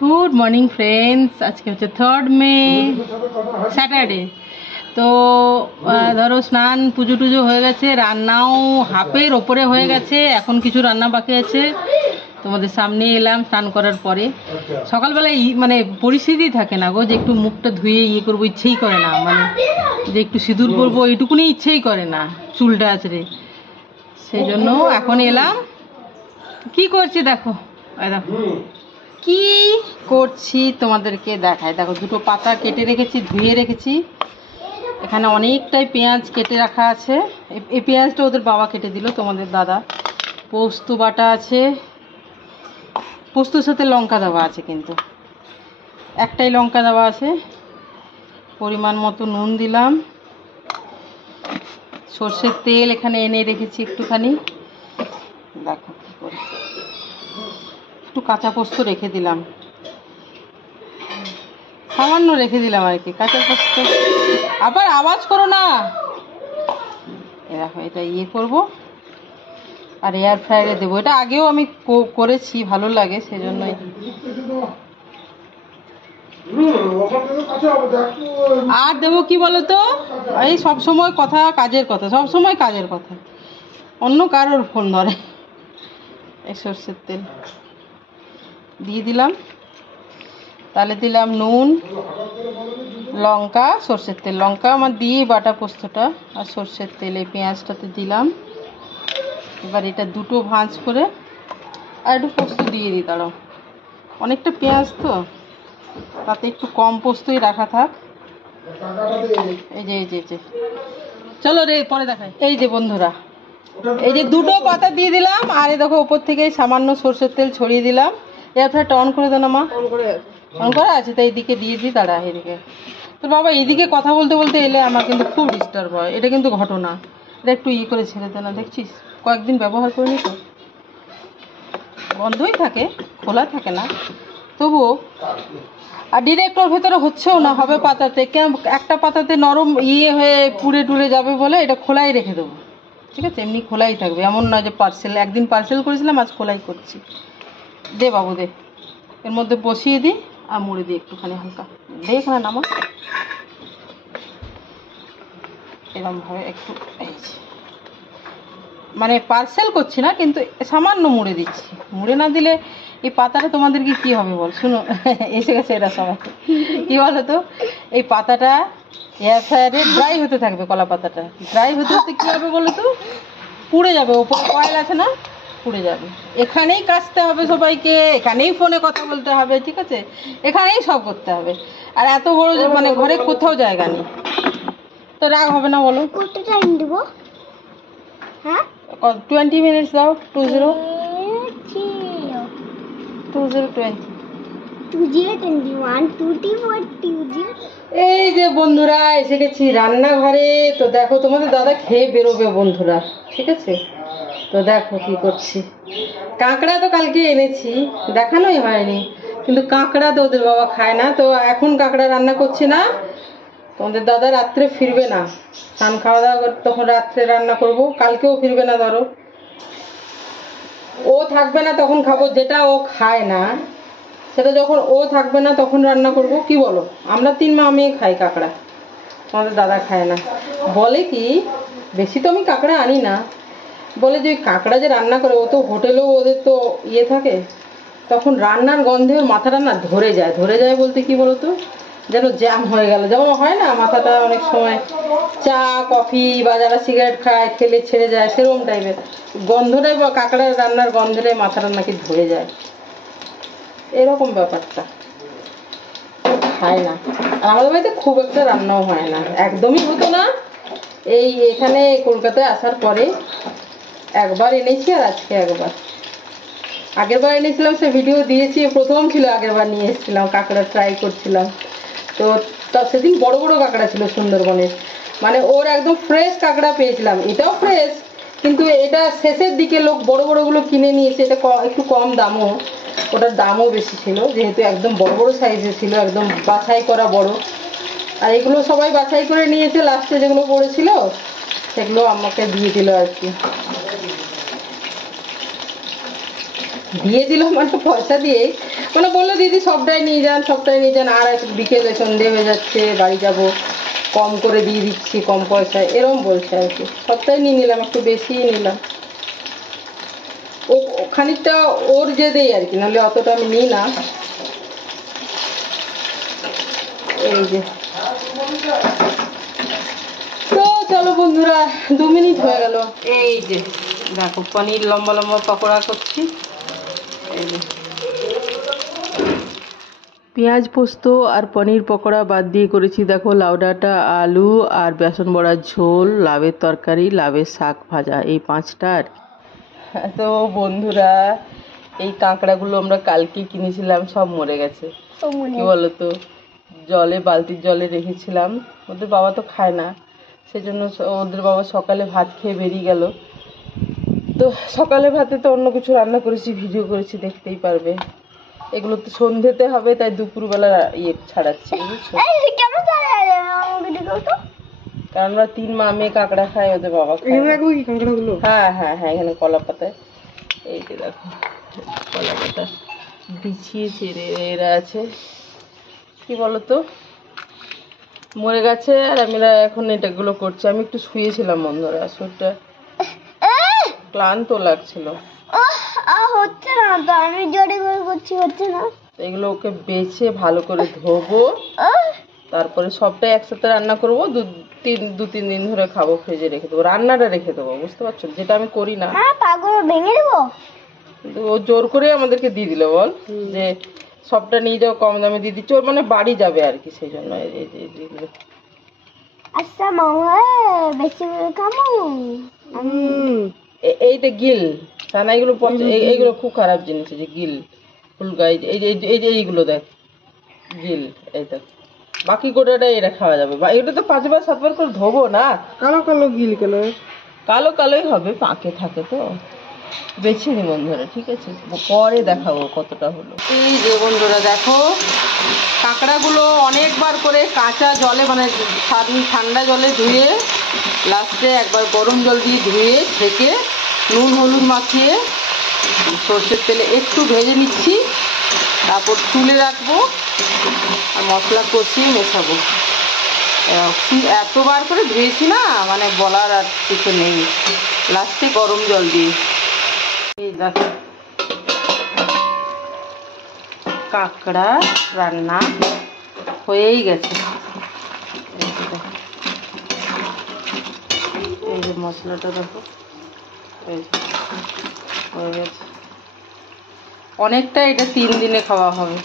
Good morning friends, আজকে হচ্ছে 3 মে Saturday. তো ধরো স্নান পুজো টুজো হয়ে গেছে, রান্নাও হাফের ওপরে হয়ে গেছে, এখন কিছু রান্না বাকি আছে। তোমাদের সামনে এলাম স্নান করার পরে। সকালবেলায় মানে পরিস্থিতি থাকে না গো, যে একটু মুখটা ধুয়ে ইয়ে করবো, ইচ্ছেই করে না, মানে যে একটু সিঁদুর করবো এইটুকুনি ইচ্ছেই করে না, চুলটা আছড়ে। সেই জন্য এখন এলাম। কি করছি দেখো, দেখো কি করছি তোমাদেরকে দেখায়। দেখো দুটো পাতা কেটে রেখেছি, ধুয়ে রেখেছি। এখানে অনেকটাই পেঁয়াজ কেটে রাখা আছে। এই পেঁয়াজটা ওদের বাবা কেটে দিল, তোমাদের দাদা। পোস্ত বাটা আছে, পোস্তর সাথে লঙ্কা দেওয়া আছে, কিন্তু একটাই লঙ্কা দেওয়া আছে। পরিমাণ মতো নুন দিলাম। সর্ষের তেল এখানে এনে রেখেছি একটুখানি, দেখো কি করে। একটু কাঁচা পোস্ত রেখে দিলাম, সামান্য রেখে দিলাম আর কি কাঁচা পোস্ত। আবার আওয়াজ করো না। দেখো এটা ইয়ে করবো আর এয়ার ফ্রায়ারে দেবো। এটা আগেও আমি করেছি, ভালো লাগে, সেজন্যই। আর দেবো কি বলো তো, এই সব সময় কথা কাজের কথা, সব সময় কাজের কথা, অন্য কারোর ফোন ধরে। এই সর্ষের তেল দিয়ে দিলাম, তাহলে দিলাম নুন, লঙ্কা, সর্ষের তেল। লঙ্কা আমার দিয়ে বাটা পোস্তটা, আর সর্ষের তেল এই পেঁয়াজটাতে দিলাম। এবার এটা দুটো ভাঁজ করে আর একটু পোস্ত দিয়ে দিই। দাঁড়াও, অনেকটা পেঁয়াজ তো, তাতে একটু কম পোস্তই রাখা থাক। এই যে এই যে চলো রে পরে দেখাই। এই যে বন্ধুরা, এই যে দুটো পাতা দিয়ে দিলাম, আর এই দেখো উপর থেকে সামান্য সর্ষের তেল ছড়িয়ে দিলাম। এরপরে অন করে দেন মা। অন করা আছে, তাই এইদিকে দিয়ে দিই। দাঁড়া, এদিকে তো বাবা, এইদিকে কথা বলতে বলতে এলে আমার কিন্তু খুব ডিস্টার্ব হয়। এটা কিন্তু ঘটনা, এটা একটু ই করে ছেড়ে দে না, দেখছিস কয়েকদিন ব্যবহার করিনি তো, বন্ধই থাকে, খোলা থাকে না তবুও। আর ডিরেক্ট ওর ভেতরে হচ্ছেও না, হবে পাতাতে, কেন একটা পাতাতে নরম ইয়ে হয়ে পুড়ে টুড়ে যাবে বলে এটা খোলাই রেখে দেবো। ঠিক আছে, এমনি খোলাই থাকবে, এমন নয় যে পার্সেল। একদিন পার্সেল করেছিলাম, আজ খোলাই করছি। দে বাবু দে, এর মধ্যে বসিয়ে দিই আর মুড়ে দিই একটুখানি হালকা। দে এখানে নামা, এরমভাবে একটু। মানে পার্সেল করছি না, কিন্তু সামান্য মুড়ে দিচ্ছি। মুড়ে না দিলে এই পাতাটা তোমাদেরকে কি হবে বল, শুনো। এসে গেছে এরা সবাই। কি বলো তো, এই পাতাটা এয়ার ফ্রায়ারে ড্রাই হতে থাকবে। কলা পাতাটা ড্রাই হতে হতে কী হবে বলো তো, পুড়ে যাবে। ওপরে কয়েল আছে না, পুড়ে যাবে। এখানেই কাচতে হবে সবাইকে, এখানেই ফোনে কথা বলতে হবে, ঠিক আছে, এখানেই সব করতে হবে। আর এত বড় মানে ঘরে কোথাও জায়গা নেই, তো রাগ হবে না বলো? কত টাইম দেবো? হ্যাঁ 20 মিনিটস দাও। 20 এই যে বন্ধুরা এসে গেছি রান্নাঘরে। তো দেখো তোমাদের দাদা খেয়ে বেরোবে বন্ধুরা, ঠিক আছে। তো দেখো কি করছি। কাঁকড়া তো কালকে এনেছি, দেখানোই হয়নি, কিন্তু কাঁকড়া তো ওদের বাবা খায় না, তো এখন কাঁকড়া রান্না করছি না। তোমাদের দাদা রাত্রে ফিরবে না, স্নান খাওয়া দাওয়া করে তখন রাত্রে রান্না করব। কালকেও ফিরবে না, ধরো ও থাকবে না তখন খাবো। যেটা ও খায় না সেটা যখন ও থাকবে না তখন রান্না করব। কি বলো? আমরা 3 মা মেয়ে খাই কাঁকড়া, তোমাদের দাদা খায় না। বলে কি, বেশি তো আমি কাঁকড়া আনি না, বলে যে কাঁকড়া যে রান্না করে, ও তো হোটেলেও ওদের তো ইয়ে থাকে, তখন রান্নার গন্ধে মাথাটা না ধরে যায়। ধরে যায় বলতে কি বলতো, যেন জ্যাম হয়ে গেল, যেমন হয় না মাথাটা অনেক সময় চা কফি বা যারা সিগারেট খায় খেলে ছেড়ে যায়, সেরকম টাইপের গন্ধটাই, বা কাঁকড়ার রান্নার গন্ধটাই মাথাটা নাকি ধরে যায়, এরকম ব্যাপারটা। খায় না। আর আমাদের বাড়িতে খুব একটা রান্নাও হয় না, একদমই হতো না। এই এখানে কলকাতায় আসার পরে একবার এনেছি, আর আজকে একবার। আগের বার এনেছিলাম, সে ভিডিও দিয়েছি, প্রথম ছিল আগের বার নিয়ে এসেছিলাম, কাঁকড়া ট্রাই করছিলাম। তো সেদিন বড় বড় কাঁকড়া ছিল সুন্দরবনের, মানে ওর একদম ফ্রেশ কাঁকড়া পেয়েছিলাম। এটাও ফ্রেশ, কিন্তু এটা শেষের দিকে লোক বড় বড়গুলো কিনে নিয়েছে, এটা একটু কম দামও, ওটার দামও বেশি ছিল, যেহেতু একদম বড় বড় সাইজের ছিল, একদম বাছাই করা বড়। আর এগুলো সবাই বাছাই করে নিয়েছে, লাস্টে যেগুলো পড়েছিল সেগুলো আমাকে দিয়ে দিল আর কি। দিয়ে দিলাম মানে পয়সা দিয়ে, মানে বললো দিদি সবটাই নিয়ে যান, আর বিকেলে সন্ধে হয়ে যাচ্ছে, বাড়ি যাব, কম করে দিয়ে দিচ্ছি, কম পয়সায়, এরকম বলছে আর কি। সবটাই নিয়ে নিলাম, একটু বেশিই নিলাম। ও খানিকটা ওর যে দেই আর কি, নাহলে অতটা আমি নিই না। এই যে তো চলো বন্ধুরা, 2 মিনিট হয়ে গেল। এই যে দেখো পনির লম্বা লম্বা পকোড়া করছি। এই যে পেঁয়াজ পোস্ত আর পনির পকোড়া বাদ দিয়ে করেছি দেখো লাউ ডাঁটা, আলু আর বেসন বড়ার ঝোল, লাউয়ের তরকারি, লাউয়ের শাক ভাজা, এই 5টা আর কি। তো বন্ধুরা, এই কাঁকড়াগুলো আমরা কালকে কিনেছিলাম, সব মরে গেছে। কি বলতো, বালতির জলে রেখেছিলাম। ওদের বাবা তো খায় না, সেজন্য ওদের বাবা সকালে ভাত খেয়ে বেরিয়ে গেল। তো সকালে ভাতে তো অন্য কিছু রান্না করেছি, ভিডিও করেছি, দেখতেই পারবে। এগুলো তো সন্ধ্যেতে হবে, তাই দুপুরবেলা ছাড়াচ্ছি, বুঝছো? কারণ আমরা 3 মা মেয়ে কাঁকড়া খাই, ওদের বাবা খায়। হ্যাঁ হ্যাঁ হ্যাঁ, এখানে কলা পাতায়, এই যে দেখো কলা পাতা বিছিয়ে ছেড়ে এরা আছে। কি বলতো, মরে গেছে, আর আমরা এখন এটাগুলো করছি। আমি একটু শুয়েছিলাম বন্ধুরা, শরীরটা ক্লান্ত লাগছিল। হচ্ছে না তো, আমি জোরে করে করছি, হচ্ছে না। এগুলো ওকে বেছে ভালো করে ধোবো, তারপরে সবটাই একসাথে রান্না করবো। 2-3 দিন ধরে খাবো, ফ্রিজে রেখে দেবো, রান্নাটা রেখে দেবো, বুঝতে পারছো? যেটা আমি করি না। পাগল ভেঙে দেবো। কিন্তু ও জোর করে আমাদেরকে দিয়ে দিল, বল যে সবটা নিয়ে যাও, কম দামে দিয়ে দিচ্ছি, ওর মানে বাড়ি যাবে আর কি, সেই জন্য। আচ্ছা মামা, বেশি করে খাবো। এইটা গিল সানা, এইগুলো খুব খারাপ জিনিস, যে গিল ফুলগাই, এইগুলো দেখ গিল, এই দেখ। বাকি গোটাটা এটা খাওয়া যাবে, এটা তো 5বার 7বার করে ধোবো না। কালো কালো গিল কেন? কালো কালোই হবে, পাকে থাকে তো। বেছে নি বন্ধুরা, ঠিক আছে, পরে দেখাবো কতটা হলো। এই যে বন্ধুরা দেখো, কাঁকড়াগুলো অনেকবার করে কাঁচা জলে, মানে ঠান্ডা জলে ধুয়ে, লাস্টে একবার গরম জল দিয়ে ধুয়ে ছেঁকে নুন হলুদ মাখিয়ে সর্ষের তেলে একটু ভেজে নিচ্ছি, তারপর তুলে রাখবো আর মশলা কষিয়ে মেশাবো। এতবার করে ধুয়েছি না, মানে বলার আর কিছু নেই। লাস্টে গরম জল দিয়ে, এই দেখো কাঁকড়া রান্না হয়েই গেছে। এই যে মশলাটা দেখো, এই হয়ে গেছে অনেকটা। এটা 3 দিনে খাওয়া হবে,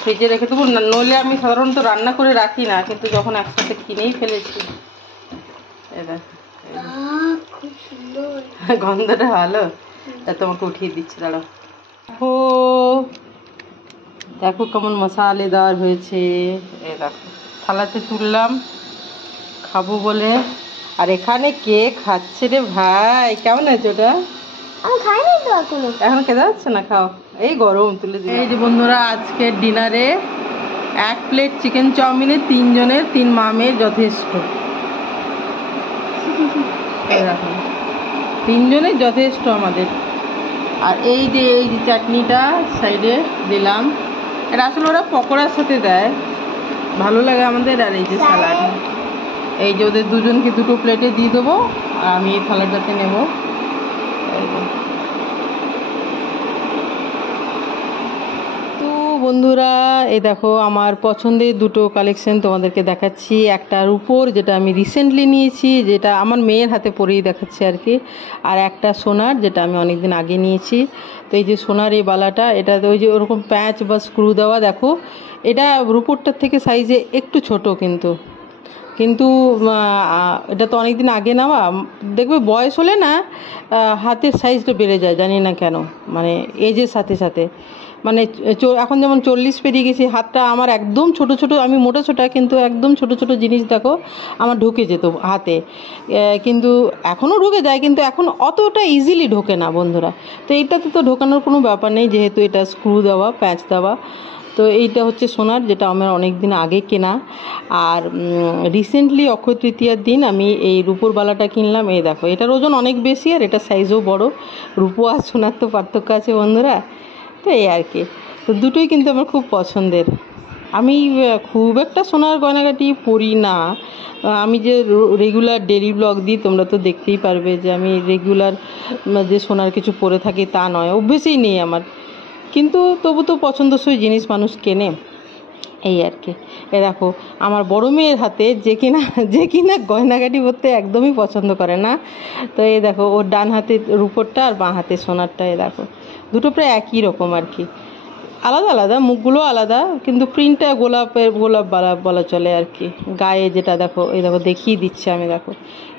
ফ্রিজে রেখে দেবো। নইলে আমি সাধারণত রান্না করে রাখি না, কিন্তু যখন একসাথে কিনেই ফেলেছি। খুব সুন্দর গন্ধটা ভালো, তা তোমাকে উঠিয়ে দিচ্ছি, দাঁড়াও। ও দেখো কেমন মশালেদার হয়েছে। এই দেখো থালাতে তুললাম খাবো বলে। আর এখানে কে খাচ্ছে রে ভাই, কেমন আছে ওটা? আমি খাইনি তো এখনো। এখন খেতে যাচ্ছে না, খাও, এই গরম তুলে দিই। এই যে বন্ধুরা, আজকের ডিনারে 1 প্লেট চিকেন চাউমিনে 3 জনের, 3 মা মেয়ের যথেষ্ট। 3 জনের যথেষ্ট আমাদের। আর এই যে চাটনিটা সাইডে দিলাম, এটা আসলে ওরা পকোড়ার সাথে দেয়, ভালো লাগে আমাদের। আর এই যে স্যালাড, এই যে ওদের দুজনকে 2টো প্লেটে দিয়ে দেবো, আর আমি এই থালাটাতে নেবো। তো বন্ধুরা, এই দেখো আমার পছন্দের 2টো কালেকশন তোমাদেরকে দেখাচ্ছি। একটার উপর যেটা আমি রিসেন্টলি নিয়েছি, যেটা আমার মেয়ের হাতে পরেই দেখাচ্ছি আর কি, আর একটা সোনার, যেটা আমি অনেকদিন আগে নিয়েছি। তো এই যে সোনার এই বালাটা, এটা ওই যে ওরকম প্যাচ বা স্ক্রু দেওয়া, দেখো এটা রূপোরটার থেকে সাইজে একটু ছোট, কিন্তু এটা তো অনেকদিন আগে নেওয়া। দেখবে বয়স হলে না হাতের সাইজটা বেড়ে যায়, জানি না কেন, মানে এজের সাথে সাথে। মানে এখন যেমন 40 পেরিয়ে গেছি, হাতটা আমার একদম ছোট ছোট, আমি মোটা ছোটা, কিন্তু একদম ছোট ছোট জিনিস দেখো আমার ঢুকে যেত হাতে, কিন্তু এখনও ঢুকে যায়, কিন্তু এখন অতটা ইজিলি ঢোকে না বন্ধুরা। তো এইটাতে তো ঢোকানোর কোনো ব্যাপার নেই, যেহেতু এটা স্ক্রু দেওয়া, প্যাঁচ দেওয়া। তো এইটা হচ্ছে সোনার, যেটা আমার অনেক দিন আগে কেনা। আর রিসেন্টলি অক্ষয় তৃতীয়ার দিন আমি এই রূপোর বালাটা কিনলাম। এই দেখো, এটার ওজন অনেক বেশি আর এটা সাইজও বড়। রূপো আর সোনার তো পার্থক্য আছে বন্ধুরা। তো এই আর কি, তো দুটোই কিন্তু আমার খুব পছন্দের। আমি খুব একটা সোনার গয়নাগাটি পরি না। আমি যে রেগুলার ডেলি ব্লগ দিই, তোমরা তো দেখতেই পারবে যে আমি রেগুলার যে সোনার কিছু পরে থাকি তা নয়, অভ্যেসই নেই আমার। কিন্তু তবু তো পছন্দসই জিনিস মানুষ কেনে, এই আর কি। এ দেখো, আমার বড় মেয়ের হাতে যে কিনা গয়নাগাটি পরতে একদমই পছন্দ করে না। তো এই দেখো, ওর ডান হাতে রূপোরটা আর বাঁ হাতে সোনারটা। এই দেখো, দুটো প্রায় একই রকম আর কি, আলাদা আলাদা, মুখগুলো আলাদা, কিন্তু প্রিন্টটা গোলাপ বলা চলে আর কি। গায়ে যেটা দেখো, এই দেখো দেখিয়ে দিচ্ছে আমি, দেখো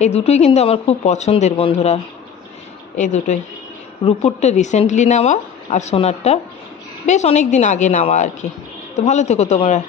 এই দুটোই কিন্তু আমার খুব পছন্দের বন্ধুরা। এই দুটোই, রূপোরটা রিসেন্টলি নেওয়া আর সোনারটা বেশ অনেক দিন আগে নেওয়া আর কি। তো ভালো থেকো তোমরা।